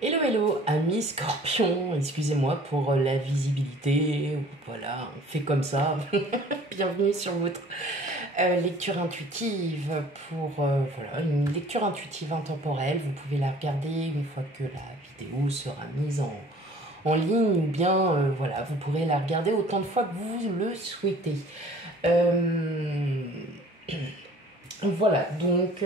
Hello hello amis scorpions, excusez-moi pour la visibilité, voilà, on fait comme ça. Bienvenue sur votre lecture intuitive pour voilà, une lecture intuitive intemporelle. Vous pouvez la regarder une fois que la vidéo sera mise en ligne ou bien voilà, vous pourrez la regarder autant de fois que vous le souhaitez. Euh, Voilà, donc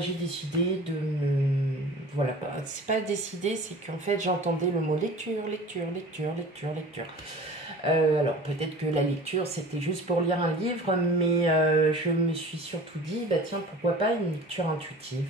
j'ai décidé de me... Voilà, c'est pas décidé, c'est qu'en fait j'entendais le mot lecture, lecture, lecture, lecture, lecture. Alors peut-être que la lecture c'était juste pour lire un livre, mais je me suis surtout dit, bah tiens, pourquoi pas une lecture intuitive.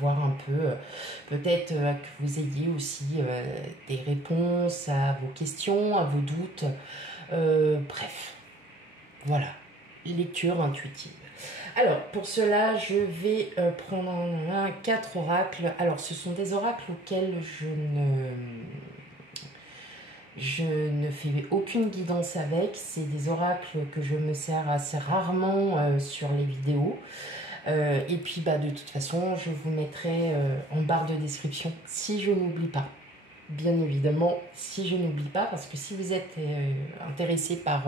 Voir un peu, peut-être que vous ayez aussi des réponses à vos questions, à vos doutes. Bref, voilà, lecture intuitive. Alors, pour cela, je vais prendre quatre oracles. Alors, ce sont des oracles auxquels je ne fais aucune guidance avec. C'est des oracles que je me sers assez rarement sur les vidéos. Et puis, de toute façon, je vous mettrai en barre de description si je n'oublie pas. Bien évidemment, si je n'oublie pas, parce que si vous êtes intéressé par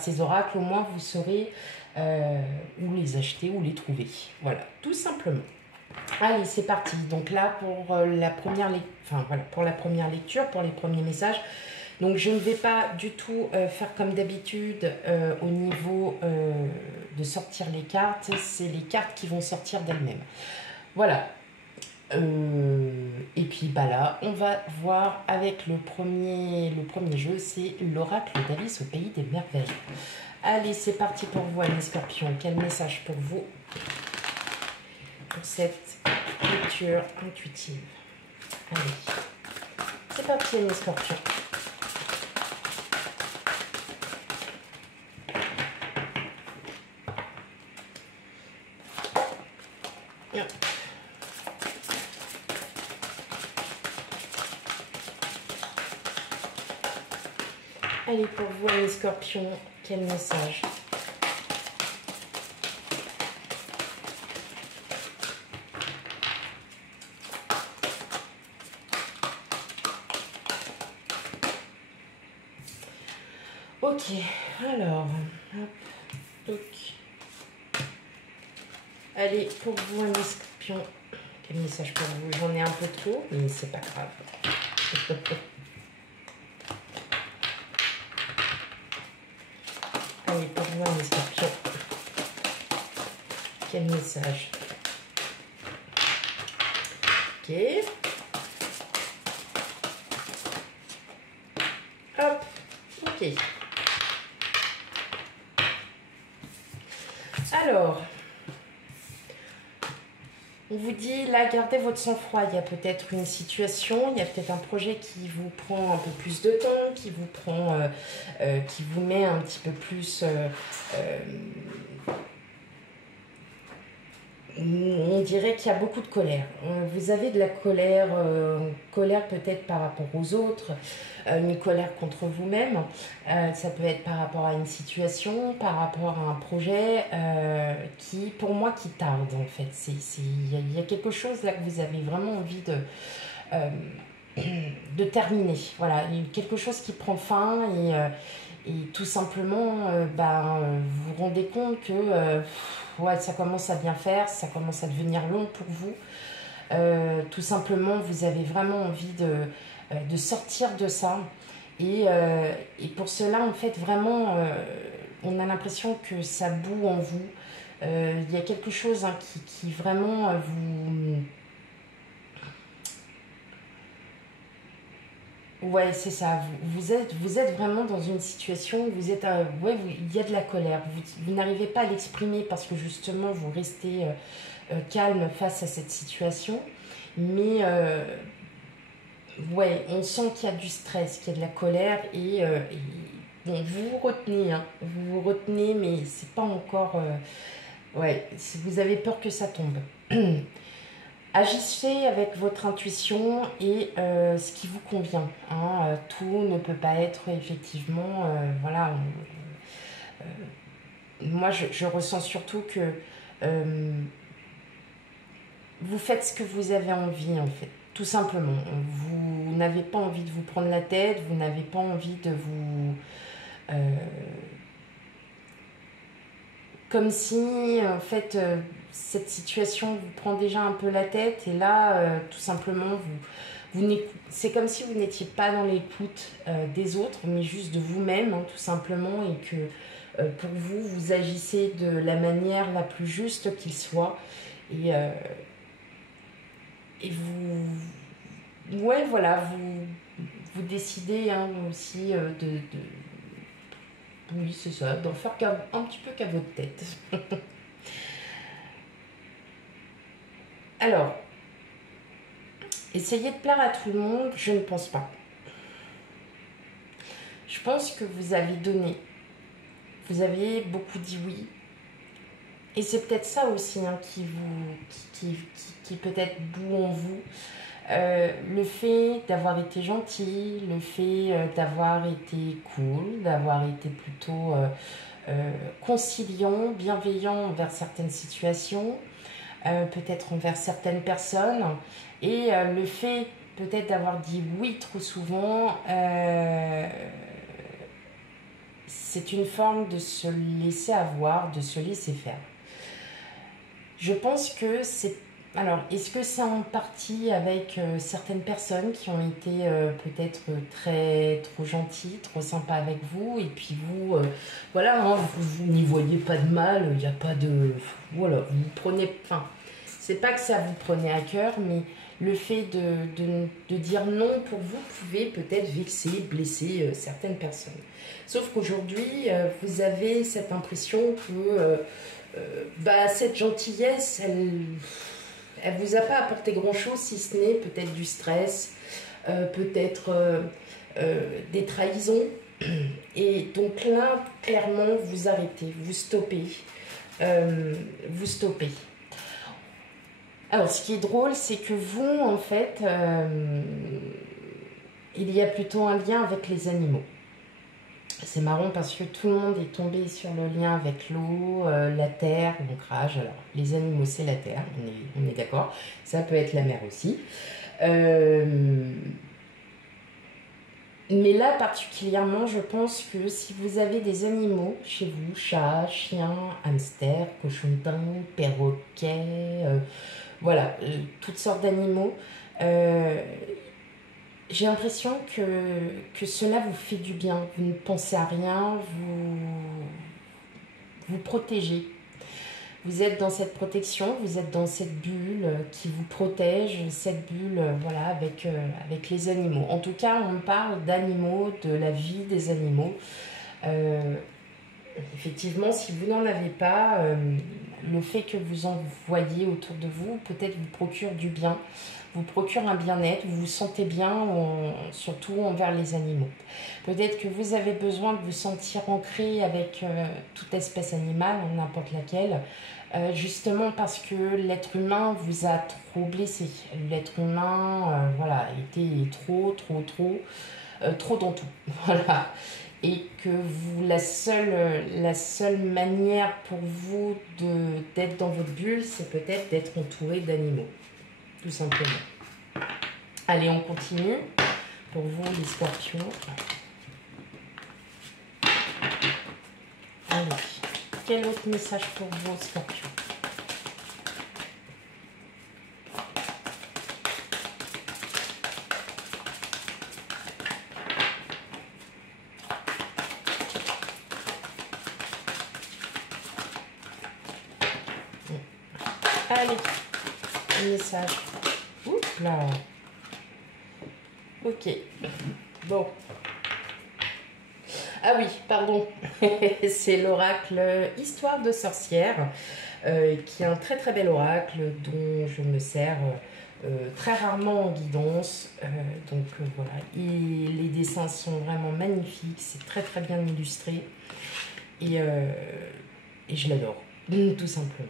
ces oracles, au moins vous saurez où les acheter, où les trouver. Voilà, tout simplement. Allez, c'est parti. Donc là, pour pour la première lecture, pour les premiers messages. Donc je ne vais pas du tout faire comme d'habitude au niveau de sortir les cartes. C'est les cartes qui vont sortir d'elles-mêmes. Voilà, et puis là, on va voir avec le premier jeu, c'est l'oracle d'Alice au pays des merveilles. Allez, c'est parti pour vous, amis scorpions. Quel message pour vous pour cette lecture intuitive? Allez, c'est parti, amis scorpions. Allez, pour vous, amis scorpions, quel message? Ok, alors, hop, donc. Allez, pour vous, amis scorpions, quel message pour vous? J'en ai un peu trop, mais c'est pas grave. Allez, pour vous, amis scorpions, quel message? Ok. Hop, ok. Alors, on vous dit, là, gardez votre sang-froid. Il y a peut-être une situation, il y a peut-être un projet qui vous prend un peu plus de temps, qui vous prend, qui vous met un petit peu plus... on dirait qu'il y a beaucoup de colère. Vous avez de la colère, colère peut-être par rapport aux autres, une colère contre vous-même. Ça peut être par rapport à une situation, par rapport à un projet qui, pour moi, qui tarde en fait. Il y a quelque chose là que vous avez vraiment envie euh, de terminer. Voilà, quelque chose qui prend fin et tout simplement, vous vous rendez compte que ouais, ça commence à bien faire, ça commence à devenir long pour vous. Tout simplement, vous avez vraiment envie de sortir de ça. Et pour cela, en fait, vraiment, on a l'impression que ça bout en vous. Il y a quelque chose qui vraiment vous... Ouais, c'est ça. Vous êtes vraiment dans une situation où vous êtes, ouais, il y a de la colère. Vous n'arrivez pas à l'exprimer parce que justement vous restez calme face à cette situation. Mais ouais, on sent qu'il y a du stress, qu'il y a de la colère et bon, vous vous retenez, hein. Vous vous retenez, mais c'est pas encore. Ouais, vous avez peur que ça tombe. Agissez avec votre intuition et ce qui vous convient, hein. Tout ne peut pas être effectivement, voilà. Moi, je ressens surtout que euh, vous faites ce que vous avez envie, en fait, tout simplement. Vous n'avez pas envie de vous prendre la tête, vous n'avez pas envie de vous... comme si, en fait, cette situation vous prend déjà un peu la tête, et là, tout simplement, c'est comme si vous n'étiez pas dans l'écoute des autres, mais juste de vous-même, hein, tout simplement, et que pour vous, vous agissez de la manière la plus juste qu'il soit, et, et vous... Ouais, voilà, vous décidez hein, aussi oui, c'est ça, d'en faire un petit peu qu'à votre tête. Alors, essayez de plaire à tout le monde, je ne pense pas. Je pense que vous avez donné. Vous avez beaucoup dit oui. Et c'est peut-être ça aussi hein, qui peut-être boue en vous. Le fait d'avoir été gentil, le fait d'avoir été cool, d'avoir été plutôt conciliant, bienveillant envers certaines situations, peut-être envers certaines personnes, et le fait peut-être d'avoir dit oui trop souvent, c'est une forme de se laisser avoir, de se laisser faire. Je pense que c'est... Alors, est-ce que c'est en partie avec certaines personnes qui ont été peut-être trop gentilles, trop sympas avec vous, et puis vous, voilà, hein, vous n'y voyez pas de mal, il n'y a pas de... Voilà, vous prenez... Enfin, c'est pas que ça vous prenez à cœur, mais le fait de dire non pour vous pouvez peut-être vexer, blesser certaines personnes. Sauf qu'aujourd'hui, vous avez cette impression que cette gentillesse, elle vous a pas apporté grand-chose, si ce n'est peut-être du stress, peut-être des trahisons. Et donc là, clairement, vous arrêtez, vous stoppez. Vous stoppez. Alors, ce qui est drôle, c'est que vous, en fait, il y a plutôt un lien avec les animaux. C'est marrant parce que tout le monde est tombé sur le lien avec l'eau, la terre, l'ancrage. Alors, les animaux, c'est la terre, on est d'accord. Ça peut être la mer aussi. Mais là, particulièrement, je pense que si vous avez des animaux chez vous, chats, chiens, hamsters, cochons d'Inde, perroquets, voilà, toutes sortes d'animaux, j'ai l'impression que cela vous fait du bien. Vous ne pensez à rien, vous protégez. Vous êtes dans cette protection, vous êtes dans cette bulle qui vous protège, cette bulle voilà, avec les animaux. En tout cas, on parle d'animaux, de la vie des animaux. Effectivement, si vous n'en avez pas, le fait que vous en voyez autour de vous, peut-être vous procure du bien, vous procure un bien-être, vous vous sentez bien, surtout envers les animaux. Peut-être que vous avez besoin de vous sentir ancré avec toute espèce animale, n'importe laquelle, justement parce que l'être humain vous a trop blessé. L'être humain, voilà, était trop dans tout. Voilà. Et que vous, la seule manière pour vous d'être dans votre bulle, c'est peut-être d'être entouré d'animaux. Tout simplement. Allez, on continue. Pour vous, les scorpions. Allez. Quel autre message pour vous, scorpions? Allez, un message. Oups là. Ok. Bon. Ah oui, pardon. C'est l'oracle Histoire de sorcière, qui est un très très bel oracle dont je me sers très rarement en guidance. Donc voilà. Et les dessins sont vraiment magnifiques. C'est très très bien illustré. Et je l'adore, tout simplement.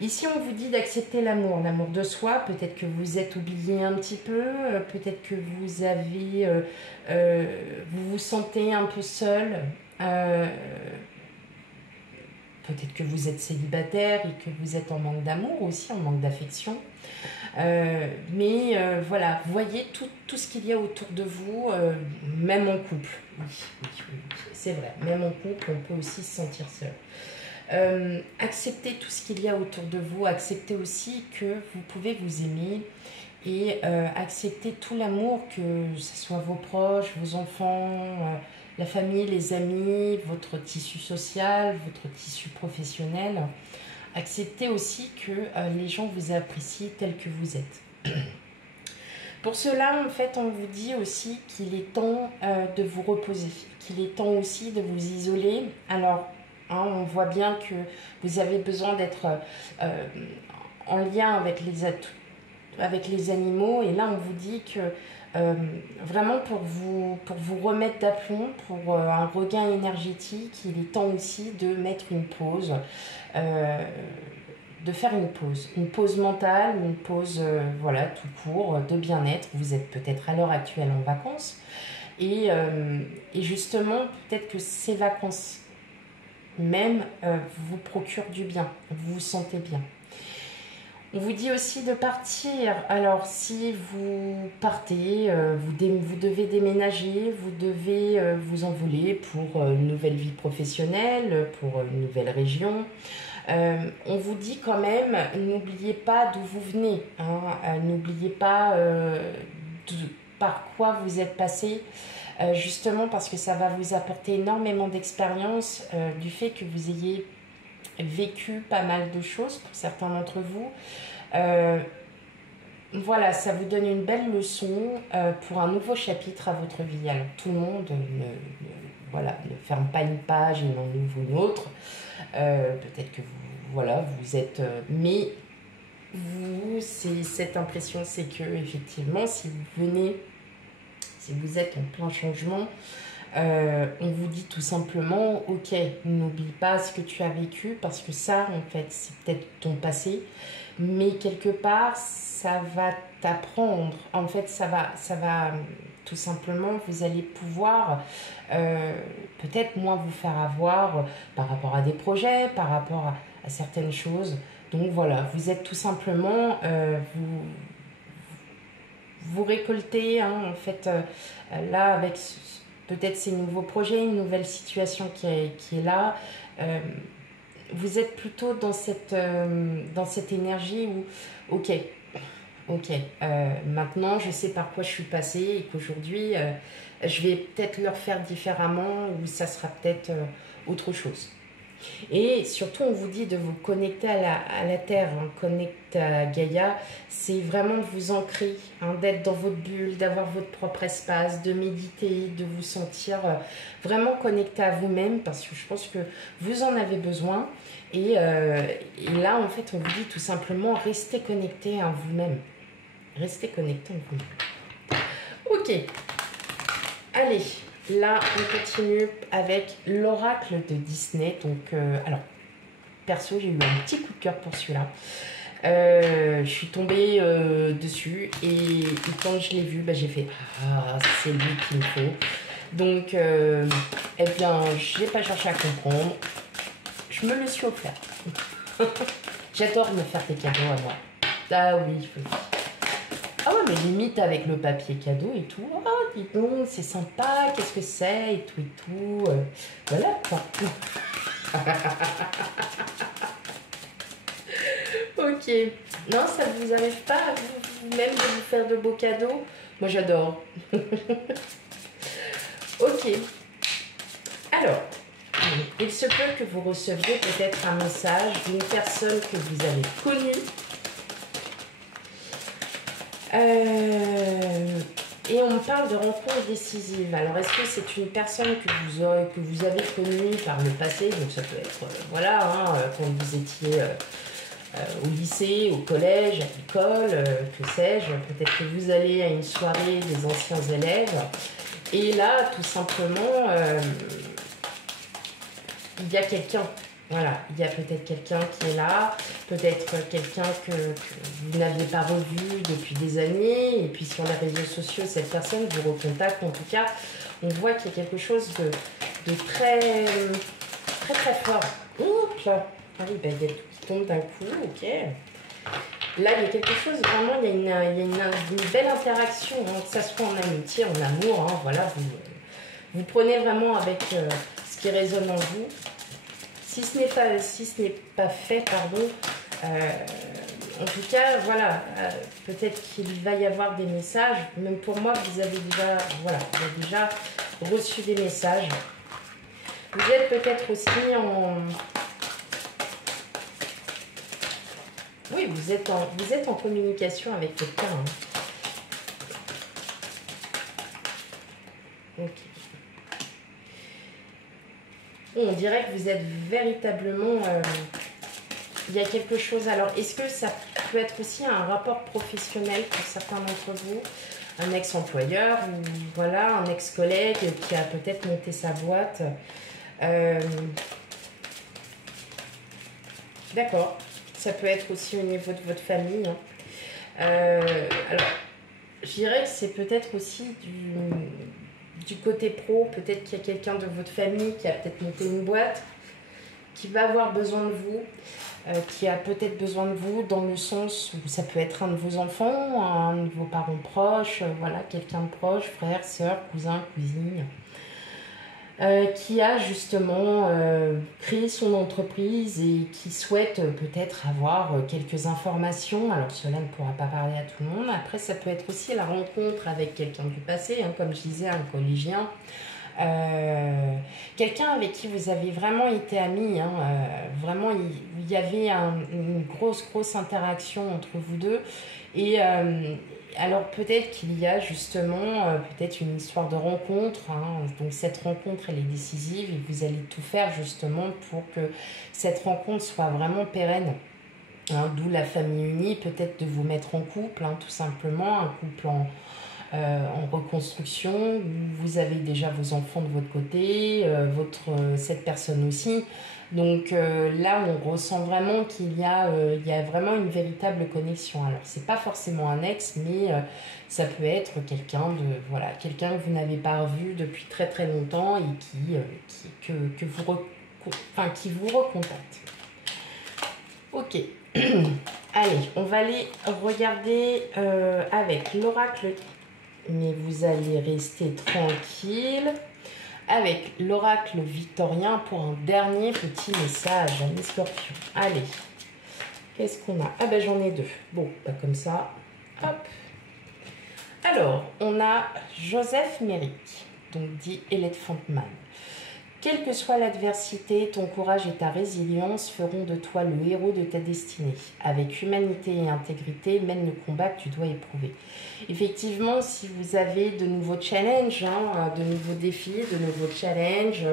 Ici, on vous dit d'accepter l'amour de soi. Peut-être que vous êtes oublié un petit peu, peut-être que vous avez, vous vous sentez un peu seul. peut-être que vous êtes célibataire et que vous êtes en manque d'amour aussi, en manque d'affection. Voilà, voyez tout ce qu'il y a autour de vous, même en couple. Oui, c'est vrai, même en couple, on peut aussi se sentir seul. Acceptez tout ce qu'il y a autour de vous, acceptez aussi que vous pouvez vous aimer et acceptez tout l'amour, que ce soit vos proches, vos enfants, la famille, les amis, votre tissu social, votre tissu professionnel. Acceptez aussi que les gens vous apprécient tel que vous êtes. Pour cela, en fait, on vous dit aussi qu'il est temps de vous reposer, qu'il est temps aussi de vous isoler. Alors, on voit bien que vous avez besoin d'être en lien avec les animaux. Et là, on vous dit que vraiment pour vous remettre d'aplomb, pour un regain énergétique, il est temps aussi de mettre une pause. De faire une pause mentale, une pause voilà, tout court, de bien-être. Vous êtes peut-être à l'heure actuelle en vacances et justement peut-être que ces vacances même vous procurent du bien, vous vous sentez bien. On vous dit aussi de partir. Alors si vous partez, vous devez déménager, vous devez vous envoler pour une nouvelle vie professionnelle, pour une nouvelle région. On vous dit quand même, n'oubliez pas d'où vous venez, hein, n'oubliez pas par quoi vous êtes passé, justement parce que ça va vous apporter énormément d'expérience du fait que vous ayez vécu pas mal de choses pour certains d'entre vous. Voilà, ça vous donne une belle leçon pour un nouveau chapitre à votre vie. Alors tout le monde ne ferme pas une page et n'en ouvre une autre. Peut-être que vous êtes... mais cette impression, c'est que effectivement, si vous êtes en plein changement, on vous dit tout simplement, ok, n'oublie pas ce que tu as vécu, parce que ça, en fait, c'est peut-être ton passé, mais quelque part, ça va t'apprendre. En fait, ça va tout simplement, vous allez pouvoir peut-être moins vous faire avoir par rapport à des projets, par rapport à certaines choses. Donc voilà, vous êtes tout simplement, vous récoltez, hein, en fait, là, avec peut-être ces nouveaux projets, une nouvelle situation qui est là. Vous êtes plutôt dans cette énergie où, ok, maintenant je sais par quoi je suis passée et qu'aujourd'hui je vais peut-être le refaire différemment ou ça sera peut-être autre chose. Et surtout, on vous dit de vous connecter à la Terre, hein, connecter à Gaïa, c'est vraiment de vous ancrer, hein, d'être dans votre bulle, d'avoir votre propre espace, de méditer, de vous sentir vraiment connecté à vous-même, parce que je pense que vous en avez besoin. Et là, en fait, on vous dit tout simplement, restez connecté à vous-même. Restez connecté à vous-même. Ok, allez. Là, on continue avec l'oracle de Disney. Donc, alors, perso, j'ai eu un petit coup de cœur pour celui-là. Je suis tombée dessus et quand je l'ai vu, j'ai fait « Ah, c'est lui qu'il me faut ». Donc, eh bien, je n'ai pas cherché à comprendre. Je me le suis offert. J'adore me faire des cadeaux à moi. Ah oui, ah ouais, mais limite avec le papier cadeau et tout. Ah, dis donc, c'est sympa, qu'est-ce que c'est et tout. Voilà quoi. Ok. Non, ça ne vous arrive pas vous-même de vous faire de beaux cadeaux? Moi, j'adore. Ok. Alors, il se peut que vous receviez peut-être un message d'une personne que vous avez connue. Et on parle de rencontre décisive. Alors, est-ce que c'est une personne que vous avez connue par le passé? Donc, ça peut être, voilà, hein, quand vous étiez au lycée, au collège, à l'école, que sais-je. Peut-être que vous allez à une soirée des anciens élèves. Et là, tout simplement, il y a quelqu'un. Voilà, il y a peut-être quelqu'un qui est là, peut-être quelqu'un que vous n'aviez pas revu depuis des années, et puis sur les réseaux sociaux, cette personne vous recontacte. En tout cas, on voit qu'il y a quelque chose de très, très, très fort. Oh, simple. Ah oui, bah, il y a tout qui tombe d'un coup, ok. Là, il y a quelque chose, vraiment, il y a une belle interaction, hein, que ça soit en amitié, en amour, hein, voilà, vous prenez vraiment avec ce qui résonne en vous. Si ce n'est pas fait, pardon, en tout cas, voilà, peut-être qu'il va y avoir des messages. Même pour moi, vous avez déjà, voilà, vous avez déjà reçu des messages. Vous êtes peut-être aussi en... Oui, vous êtes en communication avec quelqu'un. Hein. Ok. On dirait que vous êtes véritablement... il y a quelque chose. Alors, est-ce que ça peut être aussi un rapport professionnel pour certains d'entre vous? Un ex-employeur ou voilà, un ex-collègue qui a peut-être monté sa boîte. D'accord. Ça peut être aussi au niveau de votre famille. Hein. Alors, je dirais que c'est peut-être aussi du côté pro. Peut-être qu'il y a quelqu'un de votre famille qui a peut-être monté une boîte, qui va avoir besoin de vous, qui a peut-être besoin de vous dans le sens où ça peut être un de vos enfants, un de vos parents proches, voilà, quelqu'un de proche, frère, sœur, cousin, cousine, qui a justement créé son entreprise et qui souhaite peut-être avoir quelques informations. Alors cela ne pourra pas parler à tout le monde. Après, ça peut être aussi la rencontre avec quelqu'un du passé, hein, comme je disais, un collégien. Quelqu'un avec qui vous avez vraiment été amis, hein, vraiment il y avait une grosse interaction entre vous deux et alors peut-être qu'il y a justement peut-être une histoire de rencontre, hein, donc cette rencontre elle est décisive et vous allez tout faire justement pour que cette rencontre soit vraiment pérenne. Hein, d'où la famille unie, peut-être de vous mettre en couple, hein, tout simplement, un couple en reconstruction, vous avez déjà vos enfants de votre côté, cette personne aussi. Donc là, on ressent vraiment qu'il y a vraiment une véritable connexion. Alors, c'est pas forcément un ex, mais ça peut être quelqu'un quelqu'un que vous n'avez pas revu depuis très longtemps et qui vous recontacte. Ok. Allez, on va aller regarder avec l'oracle. Mais vous allez rester tranquille avec l'oracle victorien pour un dernier petit message, mes scorpions. Allez, qu'est-ce qu'on a? Ah ben j'en ai deux. Bon, bah comme ça, hop. Alors, on a Joseph Merrick, donc dit Elephant Man. Quelle que soit l'adversité, ton courage et ta résilience feront de toi le héros de ta destinée. Avec humanité et intégrité, mène le combat que tu dois éprouver. Effectivement, si vous avez de nouveaux challenges, hein, de nouveaux défis, de nouveaux challenges,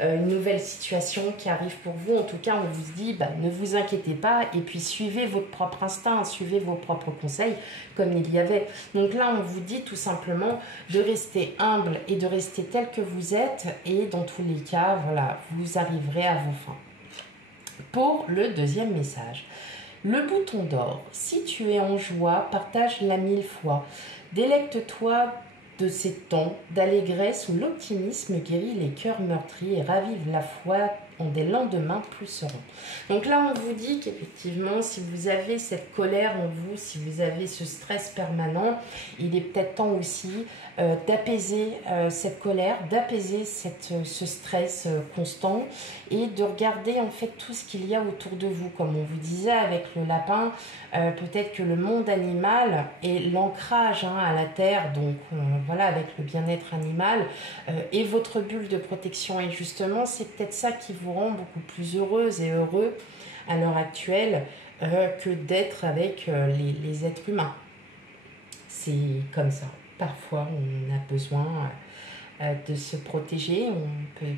une nouvelle situation qui arrive pour vous, en tout cas, on vous dit, ne vous inquiétez pas et puis suivez votre propre instinct, suivez vos propres conseils, comme il y avait. Donc là, on vous dit tout simplement de rester humble et de rester tel que vous êtes et dans tous les cas, voilà, vous arriverez à vos fins. Pour le deuxième message, le bouton d'or. Si tu es en joie, partage-la 1000 fois. Délecte-toi de ces temps d'allégresse où l'optimisme guérit les cœurs meurtris et ravive la foi en des lendemains plus sereins. Donc là, on vous dit qu'effectivement, si vous avez cette colère en vous, si vous avez ce stress permanent, il est peut-être temps aussi d'apaiser cette colère, d'apaiser ce stress constant et de regarder en fait tout ce qu'il y a autour de vous. Comme on vous disait avec le lapin, peut-être que le monde animal et l'ancrage à la terre, donc voilà, avec le bien-être animal et votre bulle de protection. Et justement, c'est peut-être ça qui vous rend beaucoup plus heureuse et heureux à l'heure actuelle que d'être avec les êtres humains. C'est comme ça. Parfois, on a besoin de se protéger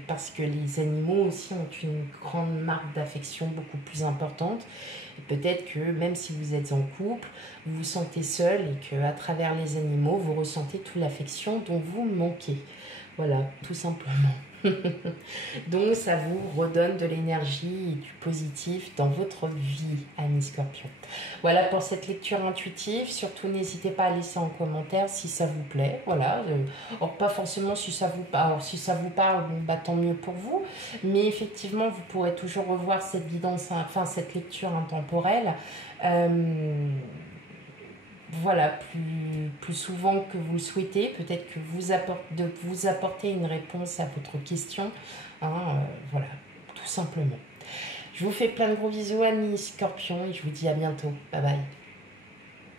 parce que les animaux aussi ont une grande marque d'affection beaucoup plus importante. Et peut-être que même si vous êtes en couple, vous vous sentez seul et qu'à travers les animaux, vous ressentez toute l'affection dont vous manquez. Voilà, tout simplement. Donc ça vous redonne de l'énergie et du positif dans votre vie, Amis Scorpion. Voilà pour cette lecture intuitive. Surtout n'hésitez pas à laisser en commentaire si ça vous plaît. Voilà. Or, pas forcément si ça vous parle. Alors, si ça vous parle, bon, bah, tant mieux pour vous. Mais effectivement, vous pourrez toujours revoir cette guidance, enfin cette lecture intemporelle. Voilà, plus souvent que vous le souhaitez, peut-être que de vous apporter une réponse à votre question, hein, voilà, tout simplement. Je vous fais plein de gros bisous, amis Scorpions, et je vous dis à bientôt. Bye bye.